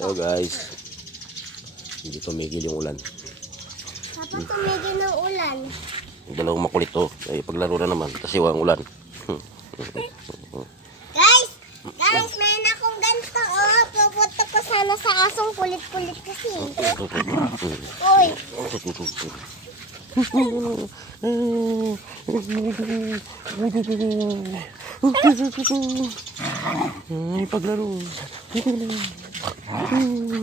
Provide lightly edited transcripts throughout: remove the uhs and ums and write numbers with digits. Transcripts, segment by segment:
So guys, hindi tumigil yung ulan. Dapat tumigil ng ulan. Yung dalawang makulit to, ay paglaro na naman, kasi walang ulan. Guys, mayroon akong ganito, oh. Pupunta ko sana sa asong kulit-kulit kasi. Uy. Ay, paglaro.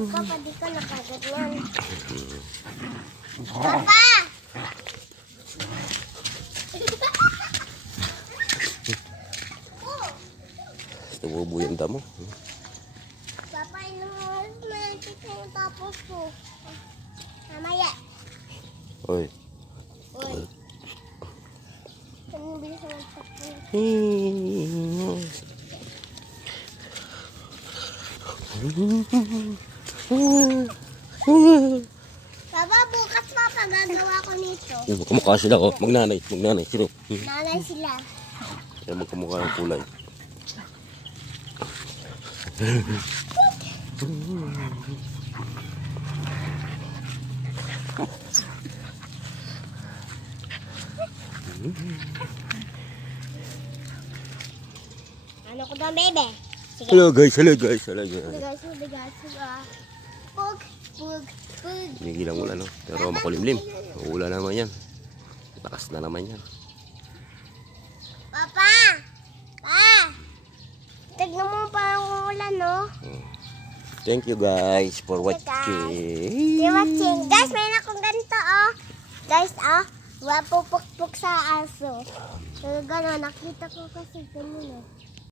Papa, di ka nakaganyan. Papa! Tububo yung damo. Papa, inuhos na yung tapos ko. Mamaya. Oy. Uy. Ano bilis ang tapos? Papa, bukas papa, gagawa ko nito. Magkamukha sila, oh. Magnanay. Sino? Nanay sila. Kaya magkamukha ng kulay. Ano ko doon, baby? Sige. Hello guys. Pug. Hinigilang ulan, no? Pero makulimlim. Uulan naman yan. Lakas na naman yan. Papa! Pa! Tignan mo parang ulan, no? Thank you guys for watching. Guys, mayroon akong ganito, oh. Guys, oh. Wapupukpuk sa aso. So, gano'n, nakita ko kasi ganun, oh.